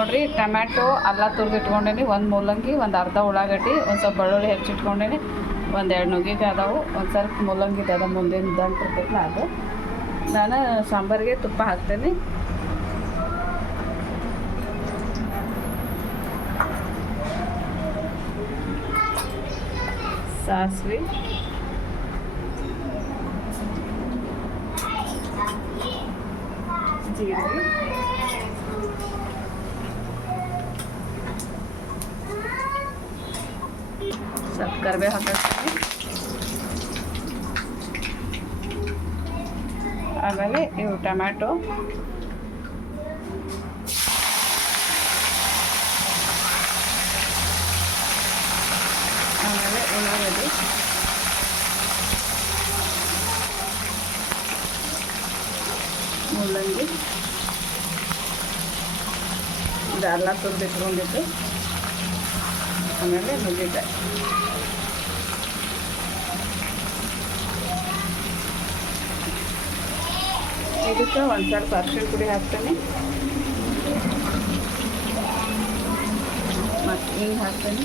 ನೋಡಿರಿ ಟೊಮ್ಯಾಟೊ ಅಲ್ಲ ತುರಿದು ಇಟ್ಕೊಂಡೇನಿ, ಒಂದು ಮೂಲಂಗಿ, ಒಂದು ಅರ್ಧ ಉಳ್ಳಾಗಡ್ಡಿ, ಒಂದು ಸ್ವಲ್ಪ ಬೆಳ್ಳುಳ್ಳಿ ಹೆಚ್ಚಿಟ್ಕೊಂಡೇನಿ, ಒಂದು 2 ನುಗ್ಗೆಕಾಯಿ ಅದಾವು, ಒಂದು ಸ್ವಲ್ಪ ಮೂಲಂಗಿ ಅದ ಮುಂದಿನ ದಂಟು ಇರ್ತೈತಲ್ಲ ಅದು. ನಾನು ಸಾಂಬಾರಿಗೆ ತುಪ್ಪ ಹಾಕ್ತೇನೆ. ಸಾಸಿವೆ, ಜೀರಿಗೆ, ಸ್ವಲ್ಪ ಕರಿಬೇವು ಹಾಕಿರ್ತೀನಿ. ಆಮೇಲೆ ಇವು ಟೊಮ್ಯಾಟೊ, ಆಮೇಲೆ ಉಳ್ಳಾಗಡ್ಡಿ, ಮೂಲಂಗಿ, ಇದೆಲ್ಲ ತುರಿದಿಟ್ಕೊಂಡಿದ್ದು, ಆಮೇಲೆ ನುಗ್ಗೆಕಾಯಿ. ಇದಕ್ಕೆ ಒಂದು ಸ್ವಲ್ಪ ಅರಿಶಿಣ ಪುಡಿ ಹಾಕ್ತೇನೆ ಮತ್ತು ಹಿಂಗೆ ಹಾಕ್ತೇನೆ.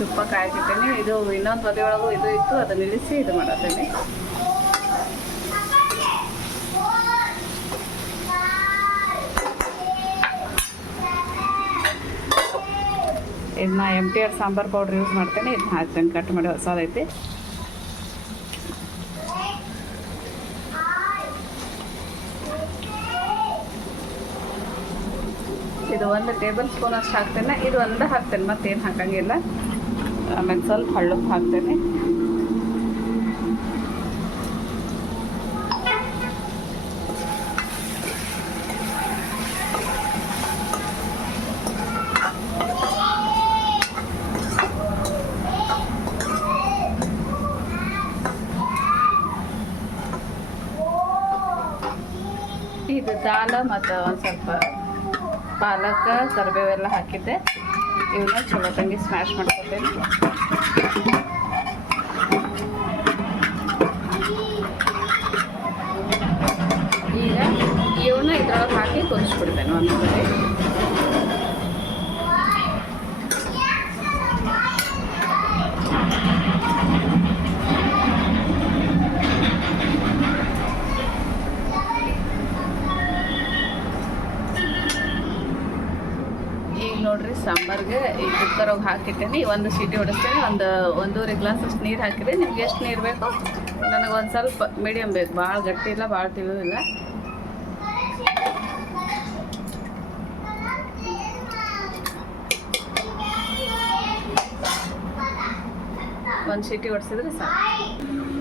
ತುಪ್ಪ ಕಾಯ್ತಿದ್ದೇನೆ. ಇದು ಇನ್ನೊಂದು ಒಲೆಯೊಳಗೂ ಇದು ಇತ್ತು, ಅದನ್ನ ಇಳಿಸಿ ಇದು ಮಾಡತ್ತೇನೆ. ಇದನ್ನ MTR ಸಾಂಬಾರು ಪೌಡ್ರ್ ಯೂಸ್ ಮಾಡ್ತೇನೆ. ಇದನ್ನ ಹಾಕ್ತೇನೆ, ಕಟ್ ಮಾಡಿ ಹೊಸದೈತಿ. ಇದು 1 ಟೇಬಲ್ ಸ್ಪೂನ್ ಅಷ್ಟು ಹಾಕ್ತೇನೆ. ಇದು ಒಂದೇ ಹಾಕ್ತೇನೆ, ಮತ್ತೇನು ಹಾಕಂಗಿಲ್ಲ. ಆಮೇಲೆ ಸ್ವಲ್ಪ ಹಳ್ಳುಪ್ಪು ಹಾಕ್ತೇನೆ. ಇದು ದಾಲ್ ಮತ್ತು ಒಂದು ಸ್ವಲ್ಪ ಪಾಲಕ್, ಕರಿಬೇವೆಲ್ಲ ಹಾಕಿದ್ದೆ. ಇವನ್ನ ಚಲೋ ತಂಗಿ ಸ್ಮ್ಯಾಶ್ ಮಾಡ್ಕೊತೇನೆ. ಈಗ ಇವನ್ನ ಇದ್ರೊಳಗೆ ಹಾಕಿ ಕುದಿಸ್ಬಿಡ್ತೇನೆ ಒಂದು ಸರಿ. ನೋಡ್ರಿ ಸಾಂಬಾರ್ಗೆ ಈ ಕುಕ್ಕರಾಗ ಹಾಕಿಟ್ಟೇನೆ. ಒಂದು ಸೀಟಿ ಹೊಡಿಸ್ತೇನೆ. ಒಂದು 1.5 ಗ್ಲಾಸ್ ಅಷ್ಟು ನೀರು ಹಾಕಿರಿ. ನಿಮ್ಗೆ ಎಷ್ಟು ನೀರು ಬೇಕು? ನನಗೆ ಒಂದು ಸ್ವಲ್ಪ ಮೀಡಿಯಮ್ ಬೇಕು, ಭಾಳ ಗಟ್ಟಿ ಇಲ್ಲ, ಭಾಳ ತಿಳಿದಿಲ್ಲ. ಒಂದು ಸೀಟಿ ಹೊಡಿಸಿದ್ರೆ ಸಾಕು.